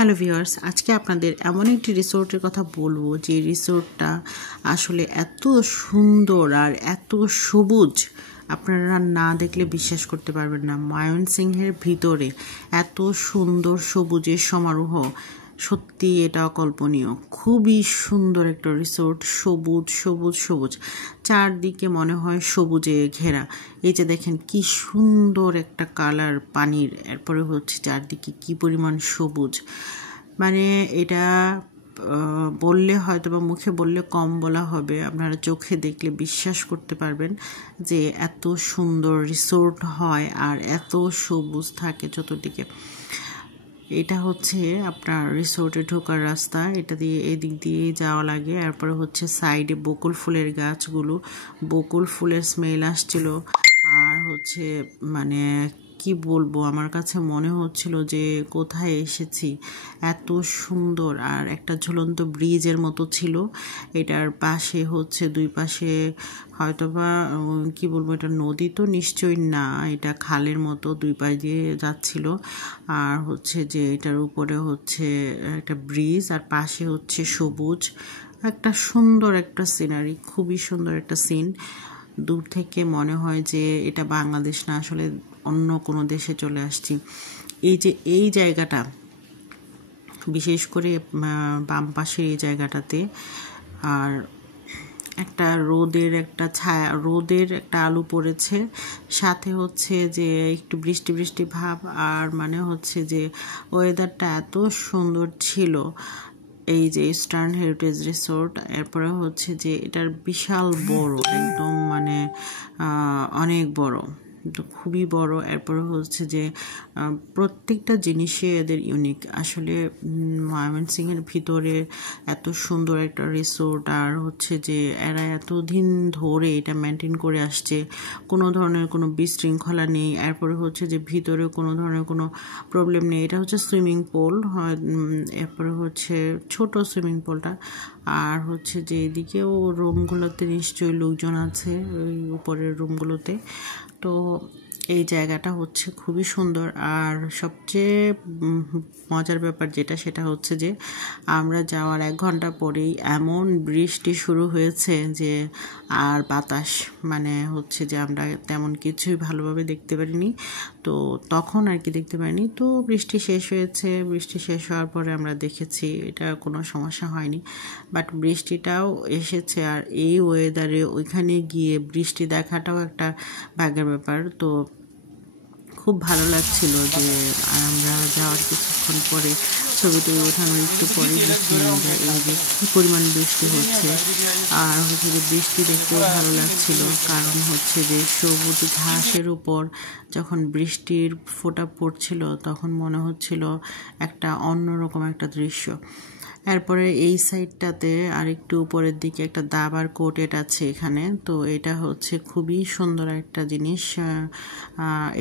Hello viewers, আজকে আপনাদের এমন একটি রিসোর্টের কথা বলবো যে রিসোর্টটা আসলে এত সুন্দর আর এত সবুজ, আপনারা না দেখলে বিশ্বাস করতে পারবেন না। ময়মনসিংহের ভিতরে এত সুন্দর সবুজের সমারোহ, সত্যি এটা অকল্পনীয়। খুবই সুন্দর একটা রিসোর্ট, সবুজ সবুজ সবুজ, চারদিকে মনে হয় সবুজে ঘেরা। এই যে দেখেন কি সুন্দর একটা কালার পানির, এরপরে হচ্ছে চারদিকে কি পরিমাণ সবুজ। মানে এটা বললে হয়তো বা মুখে বললে কম বলা হবে, আপনারা চোখে দেখলে বিশ্বাস করতে পারবেন যে এত সুন্দর রিসোর্ট হয় আর এত সবুজ থাকে চতুর্দিকে। এটা হচ্ছে আপনার রিসোর্টে ঢোকার রাস্তা, এটা দিয়ে এদিক দিয়ে যাওয়া লাগে। এরপরে হচ্ছে সাইডে বকুল ফুলের গাছগুলো, বকুল ফুলের স্মেল আসছিল। আর হচ্ছে মানে কি বলবো, আমার কাছে মনে হচ্ছিল যে কোথায় এসেছি, এত সুন্দর। আর একটা ঝুলন্ত ব্রিজের মতো ছিল এটার পাশে, হচ্ছে দুই পাশে হয়তোবা কি বলবো, এটা নদী তো নিশ্চয়ই না, এটা খালের মতো দুই পাশ দিয়ে যাচ্ছিল। আর হচ্ছে যে এটার উপরে হচ্ছে একটা ব্রিজ, আর পাশে হচ্ছে সবুজ, একটা সুন্দর একটা সিনারি, খুবই সুন্দর একটা সিন। দূর থেকে মনে হয় যে এটা বাংলাদেশ না, আসলে অন্য কোনো দেশে চলে আসছি। এই যে এই জায়গাটা, বিশেষ করে বাম পাশের এই জায়গাটাতে, আর একটা রোদের একটা ছায়া, রোদের একটা আলো পড়েছে, সাথে হচ্ছে যে একটু বৃষ্টি বৃষ্টি ভাব। আর মানে হচ্ছে যে ওয়েদারটা এত সুন্দর ছিল। এই যে ইস্টার্ন হেরিটেজ রিসোর্ট, এরপরে হচ্ছে যে এটার বিশাল বড়, একদম মানে অনেক বড়, তো খুবই বড়। এরপরে হচ্ছে যে প্রত্যেকটা জিনিসে এদের ইউনিক। আসলে ময়মনসিংহের ভিতরে এত সুন্দর একটা রিসোর্ট, আর হচ্ছে যে এরা এতদিন ধরে এটা মেনটেন করে আসছে, কোনো ধরনের কোনো বিশৃঙ্খলা নেই। এরপরে হচ্ছে যে ভিতরে কোনো ধরনের কোনো প্রবলেম নেই। এটা হচ্ছে সুইমিং পুল, এরপরে হচ্ছে ছোট সুইমিং পুলটা। আর হচ্ছে যে এদিকেও রুমগুলোতে নিশ্চয়ই লোকজন আছে, ওই উপরের রুমগুলোতে। তো এই জায়গাটা হচ্ছে খুবই সুন্দর। আর সবচেয়ে মজার ব্যাপার যেটা, সেটা হচ্ছে যে আমরা যাওয়ার 1 ঘন্টা পরেই এমন বৃষ্টি শুরু হয়েছে যে আর বাতাস, মানে হচ্ছে যে আমরা তেমন কিছুই ভালোভাবে দেখতে পারিনি। তো তখন আর কি দেখতে পারিনি, তো বৃষ্টি শেষ হয়েছে, বৃষ্টি শেষ হওয়ার পরে আমরা দেখেছি, এটা কোনো সমস্যা হয়নি। বাট বৃষ্টিটাও এসেছে, আর এই ওয়েদারে ওইখানে গিয়ে বৃষ্টি দেখাটাও একটা ভাগ্যের ব্যাপার। তো খুব ভালো লাগছিল যে আমরা যাওয়ার কিছুক্ষণ পরে ছবি টবি ওঠানোর একটু পরে বৃষ্টি নেমে যায়। এই যে কী পরিমাণ বৃষ্টি হচ্ছে, আর হচ্ছে যে বৃষ্টি দেখতেও ভালো লাগছিল, কারণ হচ্ছে যে সবুজ ঘাসের উপর যখন বৃষ্টির ফোঁটা পড়ছিল তখন মনে হচ্ছিল একটা অন্যরকম একটা দৃশ্য। এরপরে এই সাইডটাতে আর একটু উপরের দিকে একটা দাবার কোটেড আছে এখানে। তো এটা হচ্ছে খুবই সুন্দর একটা জিনিস।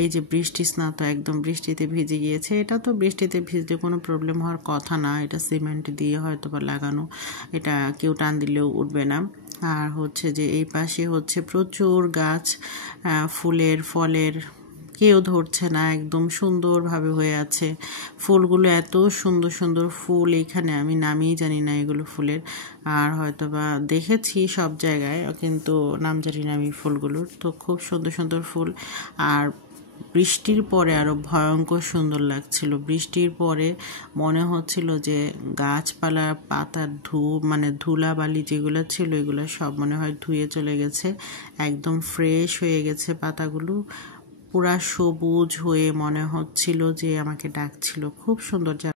এই যে বৃষ্টি স্নাত, একদম বৃষ্টিতে ভিজে গিয়েছে। এটা তো বৃষ্টিতে ভিজলে কোনো প্রবলেম হওয়ার কথা না, এটা সিমেন্ট দিয়ে হয়তো বা লাগানো, এটা কেউ টান দিলেও উঠবে না। আর হচ্ছে যে এই পাশে হচ্ছে প্রচুর গাছ, ফুলের ফলের, কেউ ধরছে না, একদম সুন্দরভাবে হয়ে আছে। ফুলগুলো এত সুন্দর সুন্দর ফুল, এখানে আমি নামই জানি না এগুলো ফুলের, আর হয়তো বা দেখেছি সব জায়গায় কিন্তু নাম জানি না আমি ফুলগুলোর। তো খুব সুন্দর সুন্দর ফুল, আর বৃষ্টির পরে আরও ভয়ঙ্কর সুন্দর লাগছিল। বৃষ্টির পরে মনে হচ্ছিল যে গাছপালা পাতার মানে ধুলাবালি যেগুলো ছিল এগুলো সব মনে হয় ধুয়ে চলে গেছে, একদম ফ্রেশ হয়ে গেছে পাতাগুলো, পুরা সবুজ হয়ে মনে হচ্ছিল যে আমাকে ডাকছিল। খুব সুন্দর।